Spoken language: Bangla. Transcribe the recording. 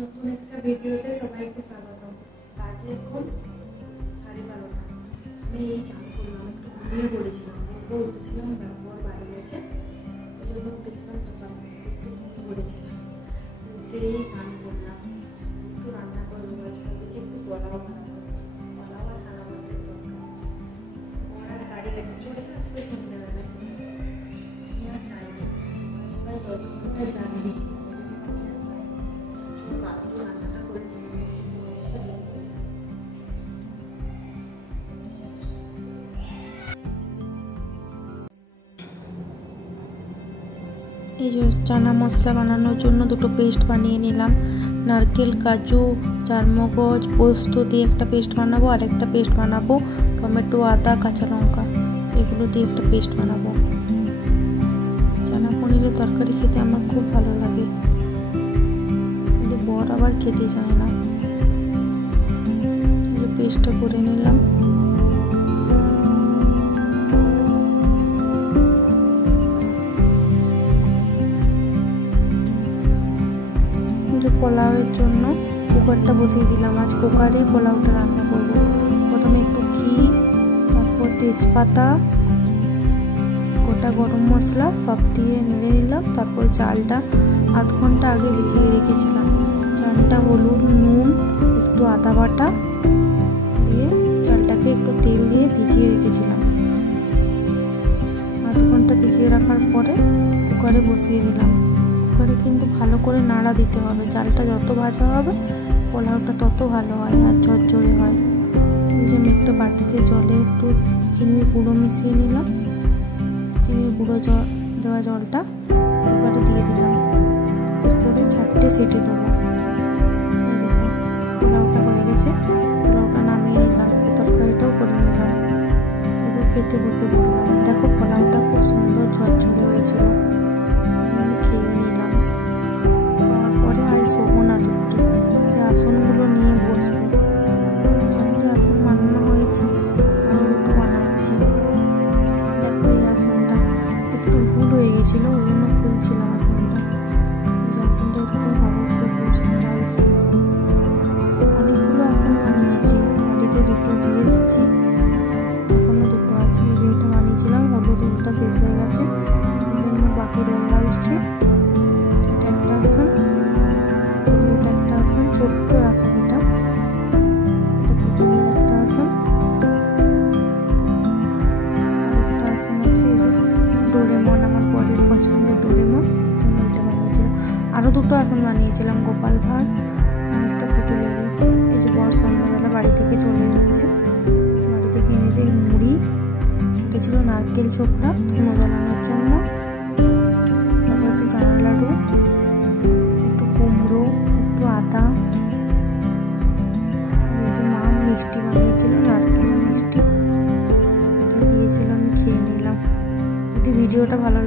নতুন একটা ভিডিওতে সবাইকে স্বাগত। বাজে এখন 12:30। আমি এই চান করলাম, একটু ঘুমিয়ে পড়েছিলাম, উঠেছিলাম, তারপর বাড়ি গেছে, ওই জন্য উঠেছিলাম সকালে, একটু ঘুমিয়ে পড়েছিলাম, উঠেই স্নান করলাম, একটু রান্না করবো, ভেবেছি একটু পোলাও বানাবো, পোলাও আর চানা মটরের তরকারি। ওরা গাড়ি গেছে, চলে আসবে সন্ধ্যাবেলায়, আমি আর চাইনি, প্রায় 10 ঘন্টা জানি। এই যে চানা মশলা বানানোর জন্য দুটো পেস্ট বানিয়ে নিলাম। নারকেল, কাজু, চারমগজ, পোস্ত দিয়ে একটা পেস্ট বানাবো, আর একটা পেস্ট বানাবো টমেটো, আদা, কাঁচা লঙ্কা, এগুলো দিয়ে একটা পেস্ট বানাবো। চানা পনিরের তরকারি খেতে আমার খুব ভালো লাগে, কিন্তু বর আবার খেতে চায় না। পেস্টটা করে নিলাম। পোলাওয়ের জন্য কুকারটা বসিয়ে দিলাম। আজ কুকারে পোলাওটা রান্না করব। প্রথমে একটু ঘি, তারপর তেজপাতা, গোটা গরম মশলা সব দিয়ে নেড়ে নিলাম। তারপর চালটা আধ ঘন্টা আগে ভিজিয়ে রেখেছিলাম। চালটা হলুদ, নুন, একটু আদা বাটা দিয়ে চালটাকে একটু তেল দিয়ে ভিজিয়ে রেখেছিলাম। আধ ঘন্টা ভিজিয়ে রাখার পরে কুকারে বসিয়ে দিলাম। কুকারে কিন্তু ভালো করে নাড়া দিতে হবে। চালটা যত ভাজা হবে পোলাওটা তত ভালো হয় আর ঝরঝরে হয়। এই যে আমি একটা বাটিতে জলে একটু চিনির গুঁড়ো মিশিয়ে নিলাম। চিনির গুঁড়ো দেওয়া জলটা কুকারে দিয়ে দিলাম। এরপরে 4টে সিটি দেবো। এই দেখো পোলাওটা হয়ে গেছে। পোলাওটা নামিয়ে নিলাম, তরকারিটাও করে নিলাম। এবার খেতে বসে পড়লাম। দেখো পোলাওটা খুব সুন্দর ঝরঝরে হয়েছিল। আমি খেয়ে নিলাম। খাওয়ার পরে আর শোবো না দুপুরে, এই আসনগুলো নিয়ে বসবো। 4টে আসন বানানো হয়েছে, আরও দুটো বানাচ্ছি। দেখো এই আসনটা একটু ভুল হয়ে গেছিলো, ওই জন্য খুলছিলাম আসনটা। এই যে আসনটা এরকম হবে, সবুজ লাল ফুল। অনেকগুলো আসন বানিয়েছি, বাড়িতে দুটো দিয়ে এসেছি, এখনো দুটো আছে। এই যে এটা বানিয়েছিলাম, হলুদ উলটা শেষ হয়ে গেছে, এই জন্য বাকি রয়ে আসছে। এটা একটা আসন, এটা একটা আসন, ছোট্ট আসন। এটা পুতুলের একটা আসন, আরেকটা আসন আছে এই যে ডোরেমন, আমার বরের পছন্দের ডোরেমন, এটা বানিয়েছিলাম। আরও দুটো আসন বানিয়েছিলাম, গোপাল ভাঁড় আর একটা পুতুলের। এই যে বর সন্ধ্যাবেলা বাড়ি থেকে চলে এসছে, বাড়ি থেকে এনেছে মুড়ি, এটা ছিল নারকেল চোখা ধুনো জ্বালানোর জন্য, তারপর একটু চানা লাডু, একটু কুমড়ো, একটু আদা, মা মিষ্টি বানিয়েছিল, নারকেলের মিষ্টি, সেটা দিয়েছিল। আমি খেয়ে নিলাম। যদি ভিডিওটা ভালো লাগে